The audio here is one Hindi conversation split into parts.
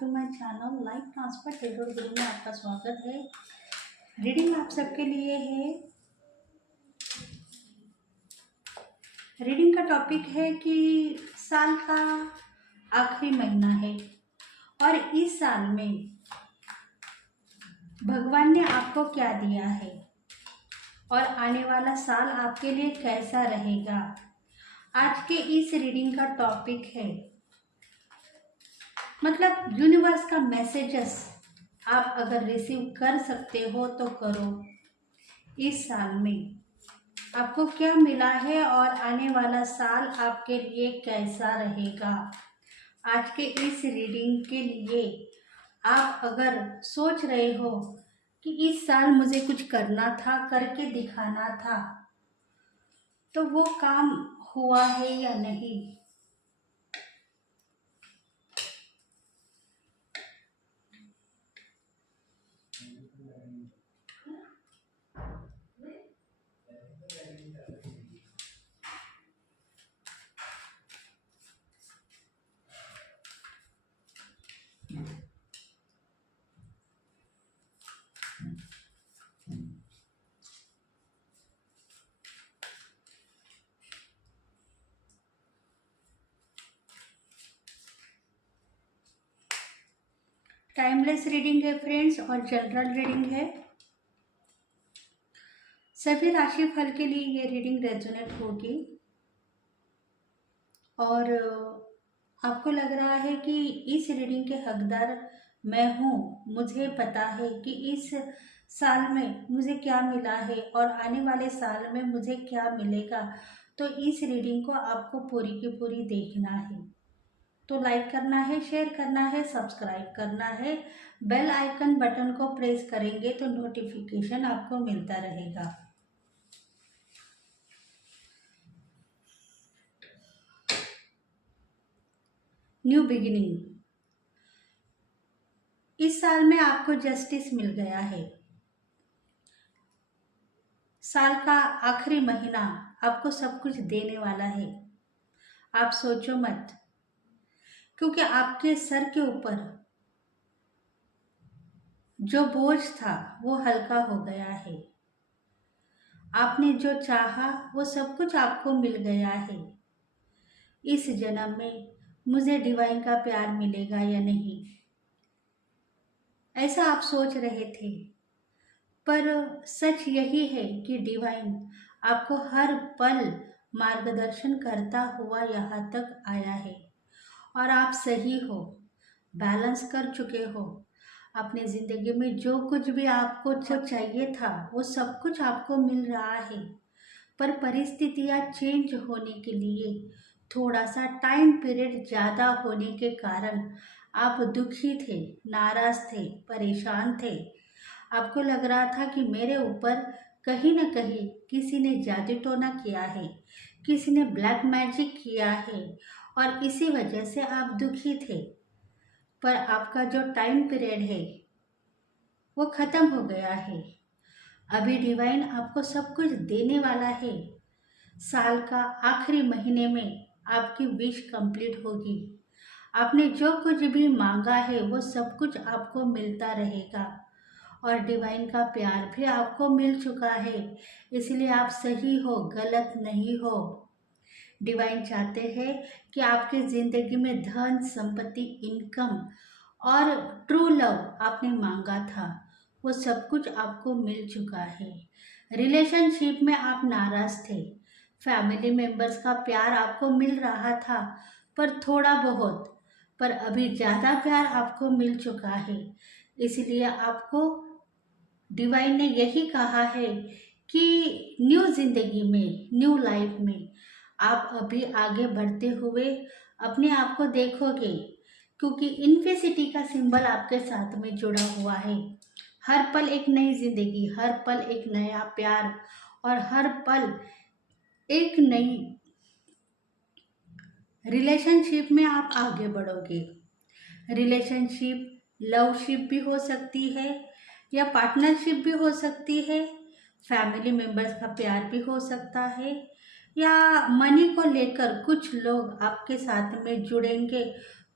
To my channel life transfer tarot Guru में आपका स्वागत है। रीडिंग आप सबके लिए है। रीडिंग का टॉपिक है कि साल का आखिरी महीना है और इस साल में भगवान ने आपको क्या दिया है और आने वाला साल आपके लिए कैसा रहेगा। आज के इस रीडिंग का टॉपिक है मतलब यूनिवर्स का मैसेजेस आप अगर रिसीव कर सकते हो तो करो। इस साल में आपको क्या मिला है और आने वाला साल आपके लिए कैसा रहेगा। आज के इस रीडिंग के लिए आप अगर सोच रहे हो कि इस साल मुझे कुछ करना था, करके दिखाना था, तो वो काम हुआ है या नहीं। टाइमलेस रीडिंग है फ्रेंड्स और जनरल रीडिंग है। सभी राशि फल के लिए ये रीडिंग रेजोनेट होगी और आपको लग रहा है कि इस रीडिंग के हकदार मैं हूँ। मुझे पता है कि इस साल में मुझे क्या मिला है और आने वाले साल में मुझे क्या मिलेगा। तो इस रीडिंग को आपको पूरी की पूरी देखना है। तो लाइक करना है, शेयर करना है, सब्सक्राइब करना है। बेल आइकन बटन को प्रेस करेंगे तो नोटिफिकेशन आपको मिलता रहेगा। New beginning. इस साल में आपको जस्टिस मिल गया है। साल का आखिरी महीना आपको सब कुछ देने वाला है। आप सोचो मत, क्योंकि आपके सर के ऊपर जो बोझ था वो हल्का हो गया है। आपने जो चाहा वो सब कुछ आपको मिल गया है। इस जन्म में मुझे डिवाइन का प्यार मिलेगा या नहीं, ऐसा आप सोच रहे थे, पर सच यही है कि डिवाइन आपको हर पल मार्गदर्शन करता हुआ यहाँ तक आया है और आप सही हो, बैलेंस कर चुके हो। अपनी ज़िंदगी में जो कुछ भी आपको चाहिए था वो सब कुछ आपको मिल रहा है, पर परिस्थितियाँ चेंज होने के लिए थोड़ा सा टाइम पीरियड ज़्यादा होने के कारण आप दुखी थे, नाराज़ थे, परेशान थे। आपको लग रहा था कि मेरे ऊपर कहीं न कहीं किसी ने जादू टोना किया है, किसी ने ब्लैक मैजिक किया है और इसी वजह से आप दुखी थे। पर आपका जो टाइम पीरियड है वो ख़त्म हो गया है। अभी डिवाइन आपको सब कुछ देने वाला है। साल का आखिरी महीने में आपकी विश कंप्लीट होगी। आपने जो कुछ भी मांगा है वो सब कुछ आपको मिलता रहेगा और डिवाइन का प्यार भी आपको मिल चुका है। इसलिए आप सही हो, गलत नहीं हो। डिवाइन चाहते हैं कि आपकी ज़िंदगी में धन, संपत्ति, इनकम और ट्रू लव आपने मांगा था वो सब कुछ आपको मिल चुका है। रिलेशनशिप में आप नाराज़ थे, फैमिली मेंबर्स का प्यार आपको मिल रहा था पर थोड़ा बहुत, पर अभी ज़्यादा प्यार आपको मिल चुका है। इसलिए आपको डिवाइन ने यही कहा है कि न्यू ज़िंदगी में, न्यू लाइफ में आप अभी आगे बढ़ते हुए अपने आप को देखोगे, क्योंकि इन्फिनिटी का सिंबल आपके साथ में जुड़ा हुआ है। हर पल एक नई ज़िंदगी, हर पल एक नया प्यार और हर पल एक नई रिलेशनशिप में आप आगे बढ़ोगे। रिलेशनशिप लवशिप भी हो सकती है या पार्टनरशिप भी हो सकती है, फैमिली मेंबर्स का प्यार भी हो सकता है, या मनी को लेकर कुछ लोग आपके साथ में जुड़ेंगे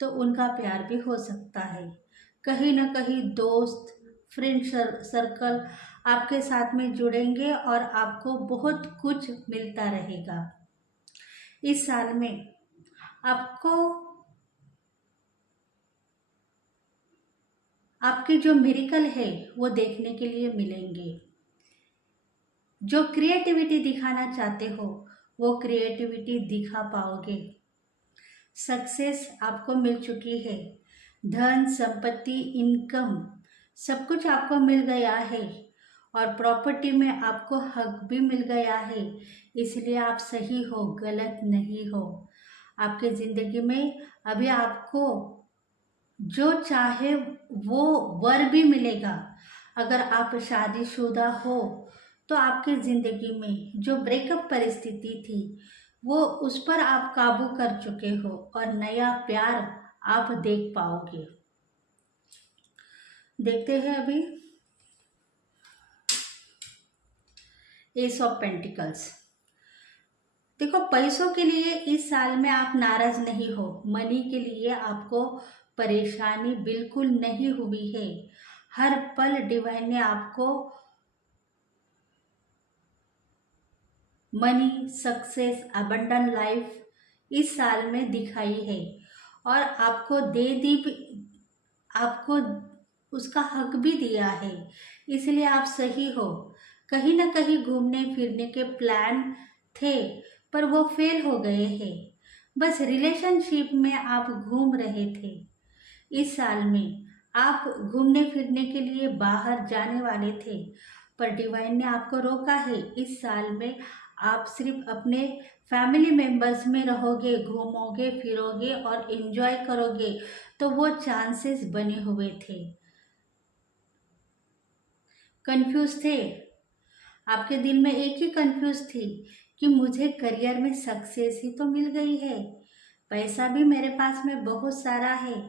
तो उनका प्यार भी हो सकता है। कहीं ना कहीं दोस्त, फ्रेंड सर्कल आपके साथ में जुड़ेंगे और आपको बहुत कुछ मिलता रहेगा। इस साल में आपको आपके जो मिरेकल है वो देखने के लिए मिलेंगे। जो क्रिएटिविटी दिखाना चाहते हो वो क्रिएटिविटी दिखा पाओगे। सक्सेस आपको मिल चुकी है। धन, संपत्ति, इनकम सब कुछ आपको मिल गया है और प्रॉपर्टी में आपको हक भी मिल गया है। इसलिए आप सही हो, गलत नहीं हो। आपके ज़िंदगी में अभी आपको जो चाहे वो वर भी मिलेगा। अगर आप शादीशुदा हो तो आपके ज़िंदगी में जो ब्रेकअप परिस्थिति थी वो उस पर आप काबू कर चुके हो और नया प्यार आप देख पाओगे। देखते हैं अभी एस ऑफ पेंटिकल्स। देखो, पैसों के लिए इस साल में आप नाराज नहीं हो। मनी के लिए आपको परेशानी बिल्कुल नहीं हुई है। हर पल डिवाइन ने आपको मनी, सक्सेस, अबंडन लाइफ इस साल में दिखाई है और आपको दे दी, आपको उसका हक भी दिया है। इसलिए आप सही हो। कहीं ना कहीं घूमने फिरने के प्लान थे पर वो फेल हो गए हैं। बस रिलेशनशिप में आप घूम रहे थे। इस साल में आप घूमने फिरने के लिए बाहर जाने वाले थे पर डिवाइन ने आपको रोका है। इस साल में आप सिर्फ अपने फैमिली मेंबर्स में रहोगे, घूमोगे फिरोगे और एंजॉय करोगे, तो वो चांसेस बने हुए थे। कंफ्यूज थे, आपके दिल में एक ही कंफ्यूज थी कि मुझे करियर में सक्सेस ही तो मिल गई है, पैसा भी मेरे पास में बहुत सारा है,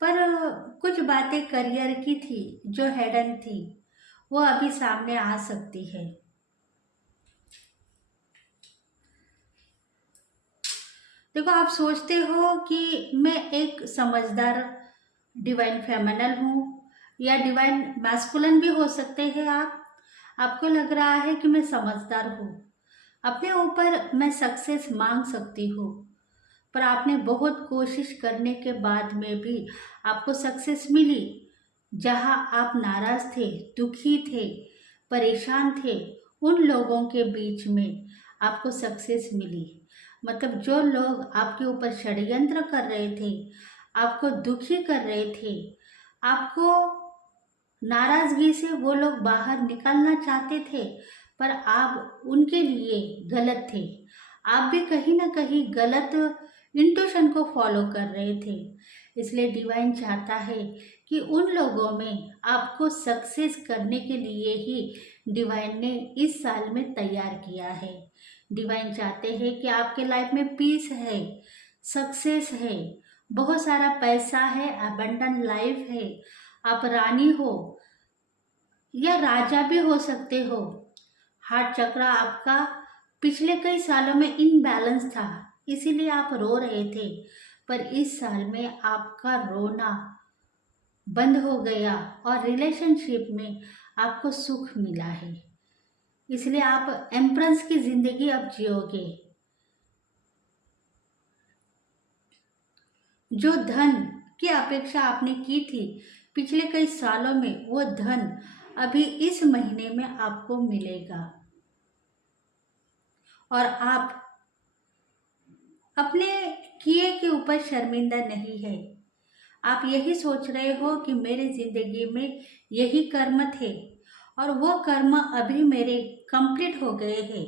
पर कुछ बातें करियर की थी जो हिडन थी, वो अभी सामने आ सकती है। देखो, आप सोचते हो कि मैं एक समझदार डिवाइन फेमिनल हूँ या डिवाइन मैस्कुलिन भी हो सकते हैं आप। आपको लग रहा है कि मैं समझदार हूँ, अपने ऊपर मैं सक्सेस मांग सकती हूँ, पर आपने बहुत कोशिश करने के बाद में भी आपको सक्सेस मिली। जहाँ आप नाराज थे, दुखी थे, परेशान थे, उन लोगों के बीच में आपको सक्सेस मिली। मतलब जो लोग आपके ऊपर षड्यंत्र कर रहे थे, आपको दुखी कर रहे थे, आपको नाराजगी से वो लोग बाहर निकलना चाहते थे, पर आप उनके लिए गलत थे। आप भी कहीं ना कहीं गलत इंट्यूशन को फॉलो कर रहे थे। इसलिए डिवाइन चाहता है कि उन लोगों में आपको सक्सेस करने के लिए ही डिवाइन ने इस साल में तैयार किया है। डिवाइन चाहते हैं कि आपके लाइफ में पीस है, सक्सेस है, बहुत सारा पैसा है, अबंडन लाइफ है, आप रानी हो या राजा भी हो सकते हो। हार्ट चक्र आपका पिछले कई सालों में इनबैलेंस था, इसीलिए आप रो रहे थे, पर इस साल में आपका रोना बंद हो गया और रिलेशनशिप में आपको सुख मिला है। इसलिए आप एम्प्रेस की जिंदगी अब जियोगे। जो धन की अपेक्षा आपने की थी पिछले कई सालों में, वो धन अभी इस महीने में आपको मिलेगा और आप अपने किए के ऊपर शर्मिंदा नहीं है। आप यही सोच रहे हो कि मेरे जिंदगी में यही कर्म थे और वो कर्म अभी मेरे कंप्लीट हो गए हैं,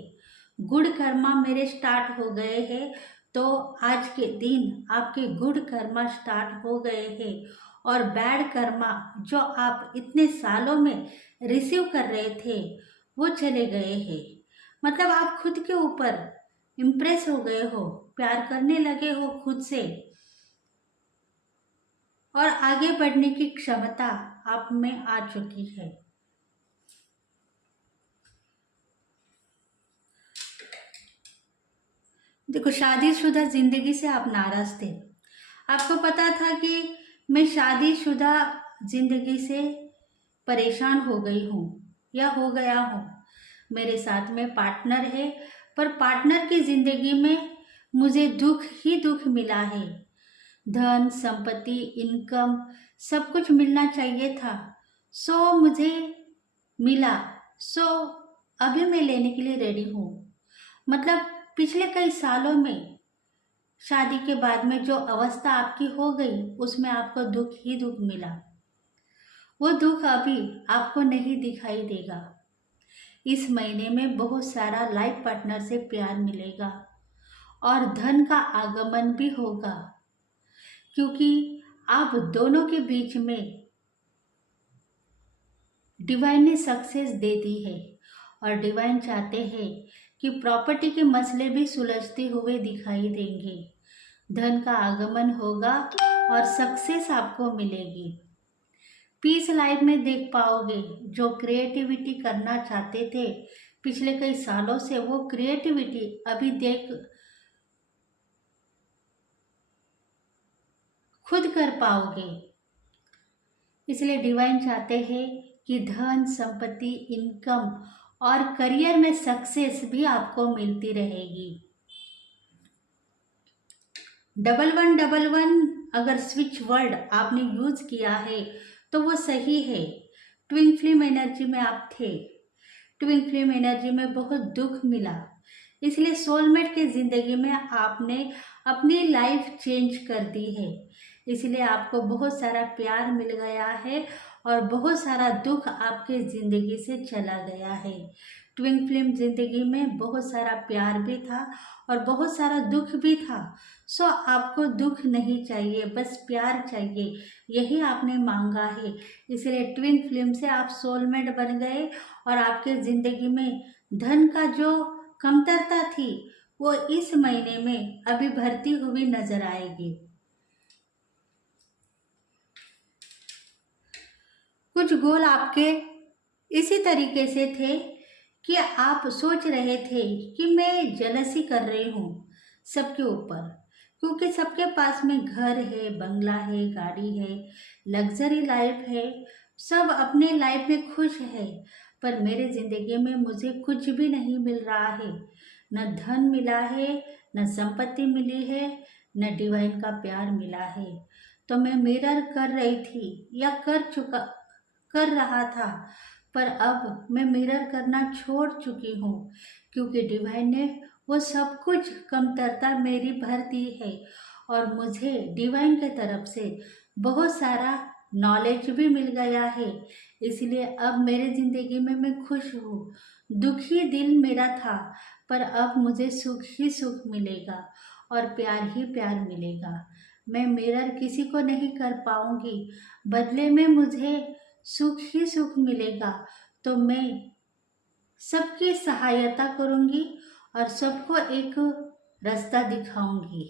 गुड कर्मा मेरे स्टार्ट हो गए हैं। तो आज के दिन आपके गुड कर्मा स्टार्ट हो गए हैं और बैड कर्मा जो आप इतने सालों में रिसीव कर रहे थे वो चले गए हैं। मतलब आप खुद के ऊपर इम्प्रेस हो गए हो, प्यार करने लगे हो खुद से और आगे बढ़ने की क्षमता आप में आ चुकी है। देखो, शादीशुदा जिंदगी से आप नाराज थे, आपको पता था कि मैं शादीशुदा जिंदगी से परेशान हो गई हूँ या हो गया हूँ। मेरे साथ में पार्टनर है, पर पार्टनर की जिंदगी में मुझे दुख ही दुख मिला है। धन, संपत्ति, इनकम सब कुछ मिलना चाहिए था, सो मुझे मिला। सो अभी मैं लेने के लिए रेडी हूँ। मतलब पिछले कई सालों में शादी के बाद में जो अवस्था आपकी हो गई, उसमें आपको दुख ही दुख मिला। वो दुख अभी आपको नहीं दिखाई देगा। इस महीने में बहुत सारा लाइफ पार्टनर से प्यार मिलेगा और धन का आगमन भी होगा, क्योंकि आप दोनों के बीच में डिवाइन ने सक्सेस दे दी है। और डिवाइन चाहते हैं कि प्रॉपर्टी के मसले भी सुलझते हुए दिखाई देंगे। धन का आगमन होगा और सक्सेस आपको मिलेगी। पीस लाइफ में देख पाओगे। जो क्रिएटिविटी करना चाहते थे पिछले कई सालों से, वो क्रिएटिविटी अभी देख खुद कर पाओगे। इसलिए डिवाइन चाहते हैं कि धन, संपत्ति, इनकम और करियर में सक्सेस भी आपको मिलती रहेगी। 1111 अगर स्विच वर्ड आपने यूज किया है तो वो सही है। ट्विन फ्लेम एनर्जी में आप थे। ट्विन फ्लेम एनर्जी में बहुत दुख मिला, इसलिए सोलमेट की जिंदगी में आपने अपनी लाइफ चेंज कर दी है। इसलिए आपको बहुत सारा प्यार मिल गया है और बहुत सारा दुख आपके ज़िंदगी से चला गया है। ट्विन फ्लेम ज़िंदगी में बहुत सारा प्यार भी था और बहुत सारा दुख भी था। सो आपको दुख नहीं चाहिए, बस प्यार चाहिए, यही आपने मांगा है। इसलिए ट्विन फ्लेम से आप सोलमेट बन गए और आपके ज़िंदगी में धन का जो कमतरता थी वो इस महीने में अभी भरती हुई नजर आएगी। कुछ गोल आपके इसी तरीके से थे कि आप सोच रहे थे कि मैं जेलसी कर रही हूँ सबके ऊपर, क्योंकि सबके पास में घर है, बंगला है, गाड़ी है, लग्जरी लाइफ है, सब अपने लाइफ में खुश है। पर मेरे ज़िंदगी में मुझे कुछ भी नहीं मिल रहा है। न धन मिला है, न संपत्ति मिली है, न डिवाइन का प्यार मिला है। तो मैं मिरर कर रही थी या कर रहा था, पर अब मैं मिरर करना छोड़ चुकी हूँ, क्योंकि डिवाइन ने वो सब कुछ कमतरता मेरी भर दी है और मुझे डिवाइन के तरफ से बहुत सारा नॉलेज भी मिल गया है। इसलिए अब मेरे ज़िंदगी में मैं खुश हूँ। दुखी दिल मेरा था, पर अब मुझे सुख ही सुख मिलेगा और प्यार ही प्यार मिलेगा। मैं मिरर किसी को नहीं कर पाऊँगी, बदले में मुझे सुख ही सुख मिलेगा। तो मैं सबकी सहायता करूँगी और सबको एक रास्ता दिखाऊंगी।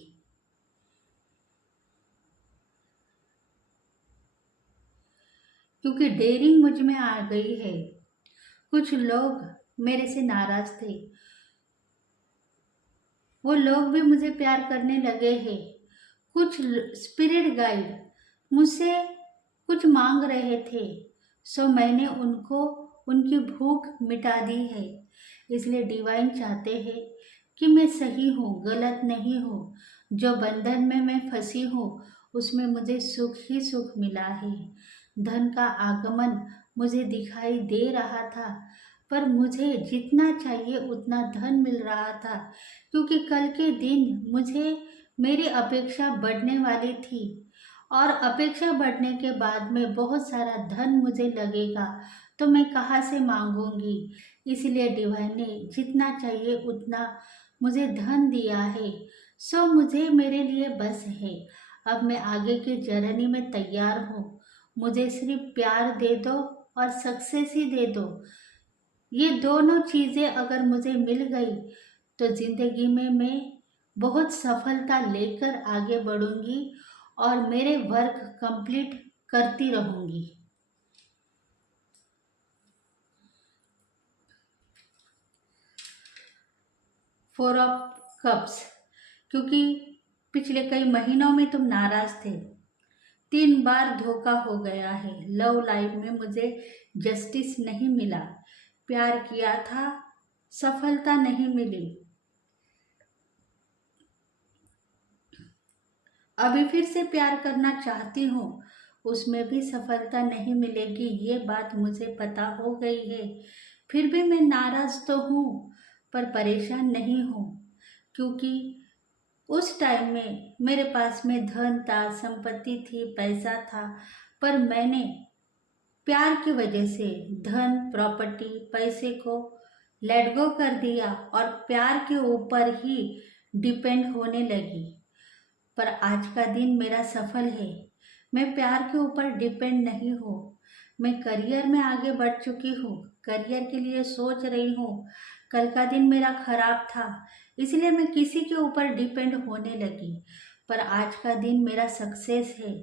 क्योंकि डेयरिंग मुझ में आ गई है। कुछ लोग मेरे से नाराज थे, वो लोग भी मुझे प्यार करने लगे हैं। कुछ स्पिरिट गाइड मुझसे कुछ मांग रहे थे, सो मैंने उनको उनकी भूख मिटा दी है। इसलिए डिवाइन चाहते हैं कि मैं सही हूँ, गलत नहीं हूँ। जो बंधन में मैं फंसी हूँ उसमें मुझे सुख ही सुख मिला है। धन का आगमन मुझे दिखाई दे रहा था, पर मुझे जितना चाहिए उतना धन मिल रहा था, क्योंकि कल के दिन मुझे मेरी अपेक्षा बढ़ने वाली थी और अपेक्षा बढ़ने के बाद में बहुत सारा धन मुझे लगेगा, तो मैं कहाँ से मांगूंगी। इसलिए डिवाइन ने जितना चाहिए उतना मुझे धन दिया है, सो मुझे मेरे लिए बस है। अब मैं आगे की जर्नी में तैयार हूँ। मुझे सिर्फ प्यार दे दो और सक्सेस ही दे दो। ये दोनों चीज़ें अगर मुझे मिल गई तो ज़िंदगी में मैं बहुत सफलता लेकर आगे बढ़ूंगी और मेरे वर्क कंप्लीट करती रहूंगी। फोर ऑफ कप्स, क्योंकि पिछले कई महीनों में तुम नाराज थे। 3 बार धोखा हो गया है। लव लाइफ में मुझे जस्टिस नहीं मिला। प्यार किया था, सफलता नहीं मिली। अभी फिर से प्यार करना चाहती हूँ, उसमें भी सफलता नहीं मिलेगी, ये बात मुझे पता हो गई है। फिर भी मैं नाराज तो हूँ, पर परेशान नहीं हूँ, क्योंकि उस टाइम में मेरे पास में धन था, संपत्ति थी, पैसा था, पर मैंने प्यार की वजह से धन, प्रॉपर्टी, पैसे को लेट गो कर दिया और प्यार के ऊपर ही डिपेंड होने लगी। पर आज का दिन मेरा सफल है। मैं प्यार के ऊपर डिपेंड नहीं हूँ। मैं करियर में आगे बढ़ चुकी हूँ, करियर के लिए सोच रही हूँ। कल का दिन मेरा खराब था, इसलिए मैं किसी के ऊपर डिपेंड होने लगी, पर आज का दिन मेरा सक्सेस है।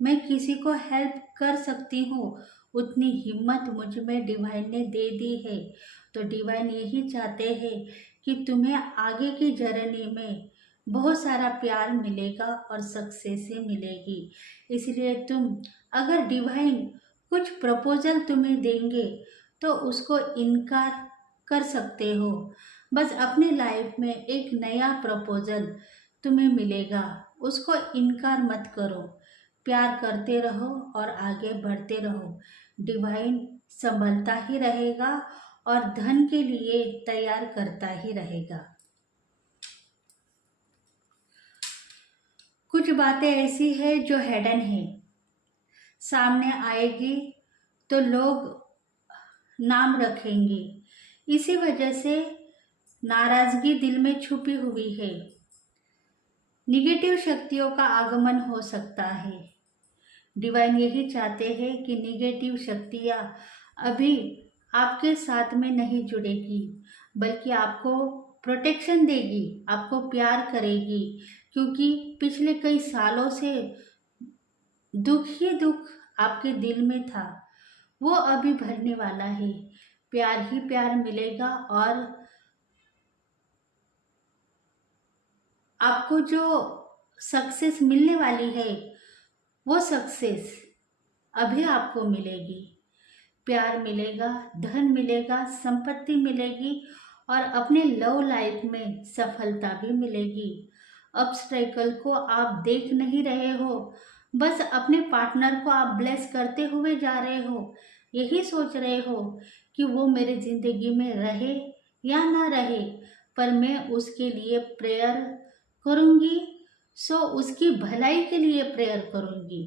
मैं किसी को हेल्प कर सकती हूँ, उतनी हिम्मत मुझ में डिवाइन ने दे दी है। तो डिवाइन यही चाहते हैं कि तुम्हें आगे की जर्नी में बहुत सारा प्यार मिलेगा और सक्सेसें मिलेगी। इसलिए तुम, अगर डिवाइन कुछ प्रपोजल तुम्हें देंगे तो उसको इनकार कर सकते हो। बस अपनी लाइफ में एक नया प्रपोजल तुम्हें मिलेगा, उसको इनकार मत करो। प्यार करते रहो और आगे बढ़ते रहो। डिवाइन संभलता ही रहेगा और धन के लिए तैयार करता ही रहेगा। कुछ बातें ऐसी है जो हिडन है, सामने आएगी तो लोग नाम रखेंगे। इसी वजह से नाराजगी दिल में छुपी हुई है। निगेटिव शक्तियों का आगमन हो सकता है। डिवाइन यही चाहते हैं कि निगेटिव शक्तियाँ अभी आपके साथ में नहीं जुड़ेगी, बल्कि आपको प्रोटेक्शन देगी, आपको प्यार करेगी, क्योंकि पिछले कई सालों से दुख ही दुख आपके दिल में था, वो अभी भरने वाला है। प्यार ही प्यार मिलेगा और आपको जो सक्सेस मिलने वाली है वो सक्सेस अभी आपको मिलेगी। प्यार मिलेगा, धन मिलेगा, संपत्ति मिलेगी और अपने लव लाइफ में सफलता भी मिलेगी। ऑब्स्टेकल को आप देख नहीं रहे हो, बस अपने पार्टनर को आप ब्लेस करते हुए जा रहे हो। यही सोच रहे हो कि वो मेरे ज़िंदगी में रहे या ना रहे, पर मैं उसके लिए प्रेयर करूँगी, सो उसकी भलाई के लिए प्रेयर करूँगी।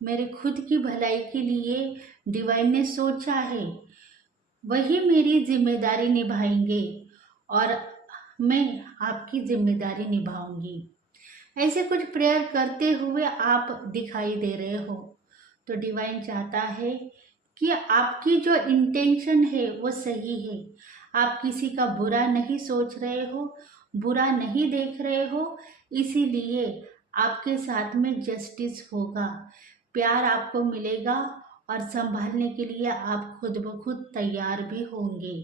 मेरे खुद की भलाई के लिए डिवाइन ने सोचा है, वही मेरी जिम्मेदारी निभाएंगे और मैं आपकी जिम्मेदारी निभाऊंगी। ऐसे कुछ प्रेयर करते हुए आप दिखाई दे रहे हो। तो डिवाइन चाहता है कि आपकी जो इंटेंशन है वो सही है। आप किसी का बुरा नहीं सोच रहे हो, बुरा नहीं देख रहे हो, इसीलिए आपके साथ में जस्टिस होगा। प्यार आपको मिलेगा और संभालने के लिए आप खुद ब खुद तैयार भी होंगे।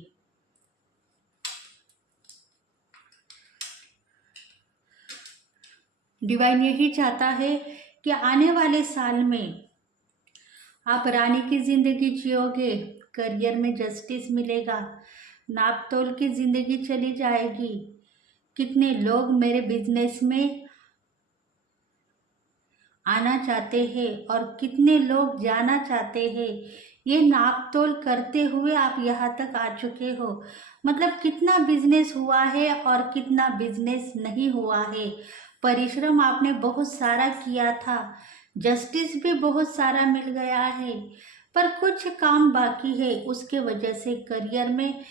डिवाइन यही चाहता है कि आने वाले साल में आप रानी की जिंदगी जियोगे, करियर में जस्टिस मिलेगा, नाप तोल की जिंदगी चली जाएगी। कितने लोग मेरे बिजनेस में आना चाहते हैं और कितने लोग जाना चाहते हैं, ये नाप तोल करते हुए आप यहाँ तक आ चुके हो। मतलब कितना बिजनेस हुआ है और कितना बिजनेस नहीं हुआ है। परिश्रम आपने बहुत सारा किया था, जस्टिस भी बहुत सारा मिल गया है, पर कुछ काम बाकी है। उसके वजह से करियर में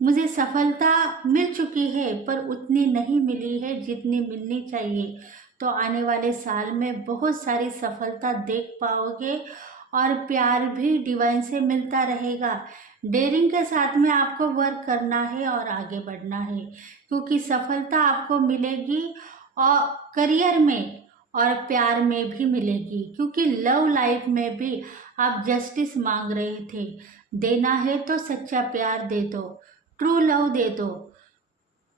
मुझे सफलता मिल चुकी है, पर उतनी नहीं मिली है जितनी मिलनी चाहिए। तो आने वाले साल में बहुत सारी सफलता देख पाओगे और प्यार भी डिवाइन से मिलता रहेगा। डेयरिंग के साथ में आपको वर्क करना है और आगे बढ़ना है, क्योंकि सफलता आपको मिलेगी और करियर में और प्यार में भी मिलेगी। क्योंकि लव लाइफ में भी आप जस्टिस मांग रहे थे। देना है तो सच्चा प्यार दे दो, ट्रू लव दे दो।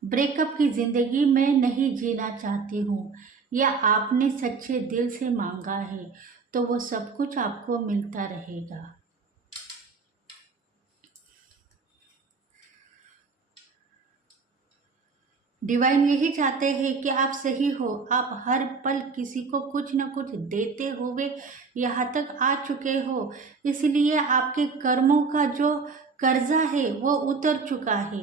ब्रेकअप की जिंदगी में नहीं जीना चाहती हूँ, या आपने सच्चे दिल से मांगा है तो वो सब कुछ आपको मिलता रहेगा। डिवाइन यही चाहते हैं कि आप सही हो। आप हर पल किसी को कुछ न कुछ देते हुए यहाँ तक आ चुके हो, इसलिए आपके कर्मों का जो कर्जा है वो उतर चुका है।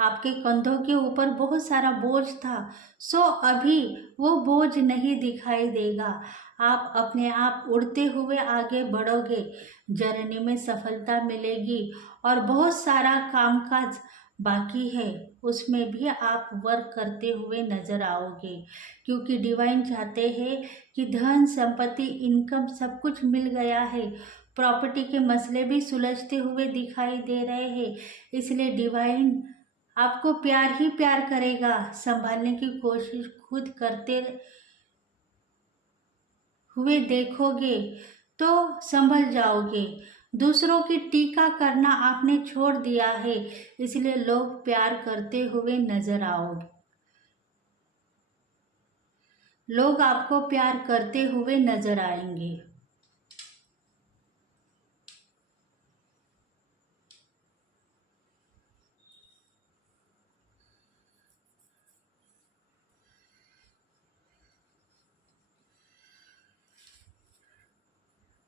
आपके कंधों के ऊपर बहुत सारा बोझ था, सो अभी वो बोझ नहीं दिखाई देगा। आप अपने आप उड़ते हुए आगे बढ़ोगे, जर्नी में सफलता मिलेगी और बहुत सारा कामकाज बाकी है, उसमें भी आप वर्क करते हुए नजर आओगे, क्योंकि डिवाइन चाहते हैं कि धन संपत्ति इनकम सब कुछ मिल गया है। प्रॉपर्टी के मसले भी सुलझते हुए दिखाई दे रहे हैं, इसलिए डिवाइन आपको प्यार ही प्यार करेगा। संभालने की कोशिश खुद करते हुए देखोगे तो संभल जाओगे। दूसरों की टीका करना आपने छोड़ दिया है, इसलिए लोग प्यार करते हुए नजर आओगे। लोग आपको प्यार करते हुए नजर आएंगे।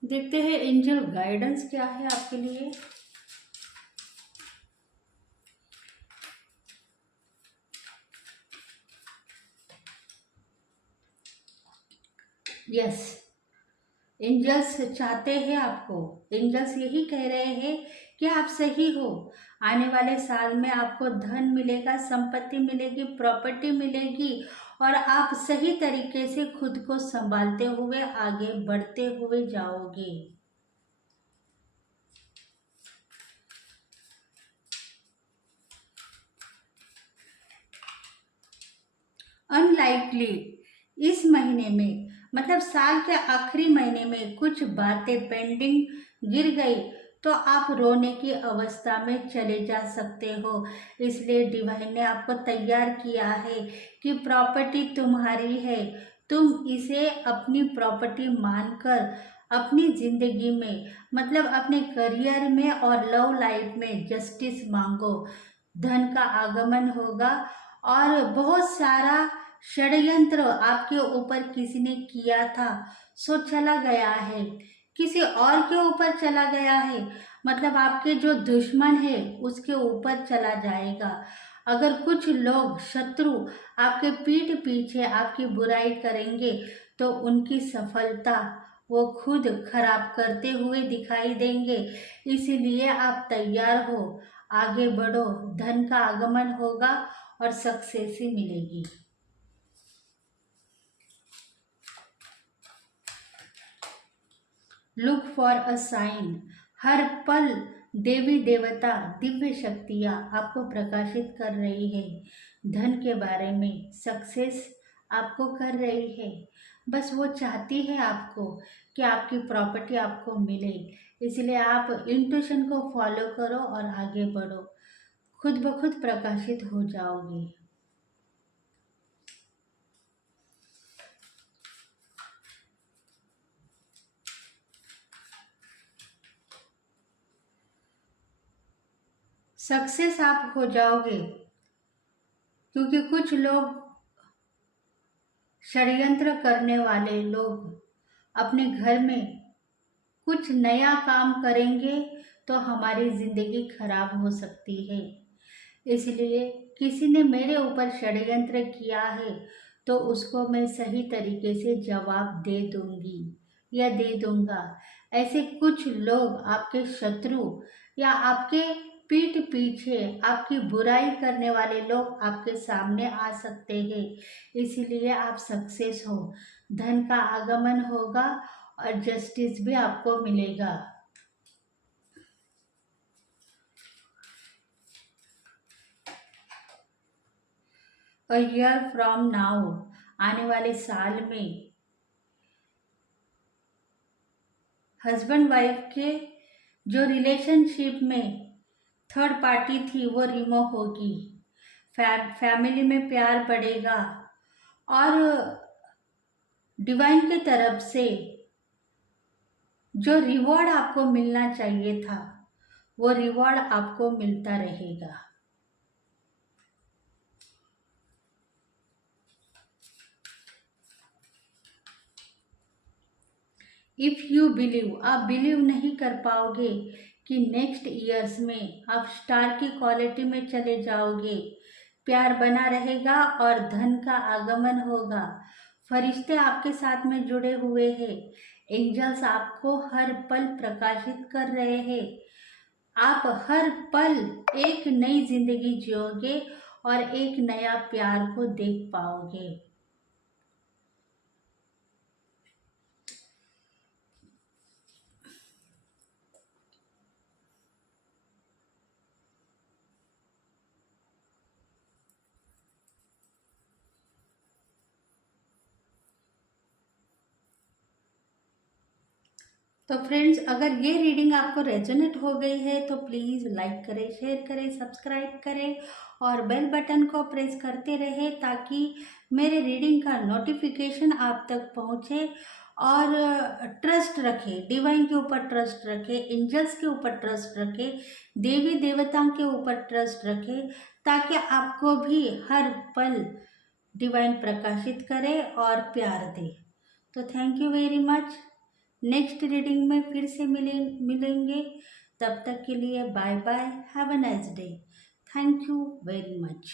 देखते हैं एंजल गाइडेंस क्या है आपके लिए। यस, एंजल्स चाहते हैं आपको, एंजल्स यही कह रहे हैं कि आप सही हो। आने वाले साल में आपको धन मिलेगा, संपत्ति मिलेगी, प्रॉपर्टी मिलेगी और आप सही तरीके से खुद को संभालते हुए आगे बढ़ते हुए जाओगे। अनलाइकली इस महीने में, मतलब साल के आखिरी महीने में कुछ बातें पेंडिंग गिर गई तो आप रोने की अवस्था में चले जा सकते हो। इसलिए डिवाइन ने आपको तैयार किया है कि प्रॉपर्टी तुम्हारी है, तुम इसे अपनी प्रॉपर्टी मानकर अपनी जिंदगी में, मतलब अपने करियर में और लव लाइफ में जस्टिस मांगो। धन का आगमन होगा और बहुत सारा षड्यंत्र आपके ऊपर किसी ने किया था सो चला गया है, किसी और के ऊपर चला गया है, मतलब आपके जो दुश्मन है उसके ऊपर चला जाएगा। अगर कुछ लोग शत्रु आपके पीठ पीछे आपकी बुराई करेंगे तो उनकी सफलता वो खुद खराब करते हुए दिखाई देंगे। इसीलिए आप तैयार हो, आगे बढ़ो, धन का आगमन होगा और सक्सेस ही मिलेगी। Look for a sign. हर पल देवी देवता दिव्य शक्तियाँ आपको प्रकाशित कर रही है, धन के बारे में सक्सेस आपको कर रही है। बस वो चाहती है आपको कि आपकी प्रॉपर्टी आपको मिले, इसलिए आप इंट्यूशन को फॉलो करो और आगे बढ़ो, खुद ब खुद प्रकाशित हो जाओगे। सक्सेस आप हो जाओगे, क्योंकि कुछ लोग षड्यंत्र करने वाले लोग अपने घर में कुछ नया काम करेंगे तो हमारी जिंदगी खराब हो सकती है। इसलिए किसी ने मेरे ऊपर षड्यंत्र किया है तो उसको मैं सही तरीके से जवाब दे दूंगी या दे दूंगा। ऐसे कुछ लोग आपके शत्रु या आपके पीठ पीछे आपकी बुराई करने वाले लोग आपके सामने आ सकते हैं, इसीलिए आप सक्सेस हो, धन का आगमन होगा और जस्टिस भी आपको मिलेगा। अ ईयर फ्रॉम नाउ, आने वाले साल में हस्बैंड वाइफ के जो रिलेशनशिप में थर्ड पार्टी थी वो रिमूव होगी। फैमिली में प्यार बढ़ेगा और डिवाइन की तरफ से जो रिवॉर्ड आपको मिलना चाहिए था वो रिवॉर्ड आपको मिलता रहेगा। इफ़ यू बिलीव, आप बिलीव नहीं कर पाओगे कि नेक्स्ट ईयर्स में आप स्टार की क्वालिटी में चले जाओगे, प्यार बना रहेगा और धन का आगमन होगा। फरिश्ते आपके साथ में जुड़े हुए हैं, एंजल्स आपको हर पल प्रकाशित कर रहे हैं। आप हर पल एक नई जिंदगी जियोगे और एक नया प्यार को देख पाओगे। तो फ्रेंड्स, अगर ये रीडिंग आपको रेजोनेट हो गई है तो प्लीज़ लाइक करें, शेयर करें, सब्सक्राइब करें और बेल बटन को प्रेस करते रहे ताकि मेरे रीडिंग का नोटिफिकेशन आप तक पहुँचे। और ट्रस्ट रखें, डिवाइन के ऊपर ट्रस्ट रखें, एंजल्स के ऊपर ट्रस्ट रखें, देवी देवताओं के ऊपर ट्रस्ट रखें ताकि आपको भी हर पल डिवाइन प्रकाशित करे और प्यार दे। तो thank you very much. Next reading में फिर से मिलेंगे। तब तक के लिए bye bye, have a nice day. Thank you very much.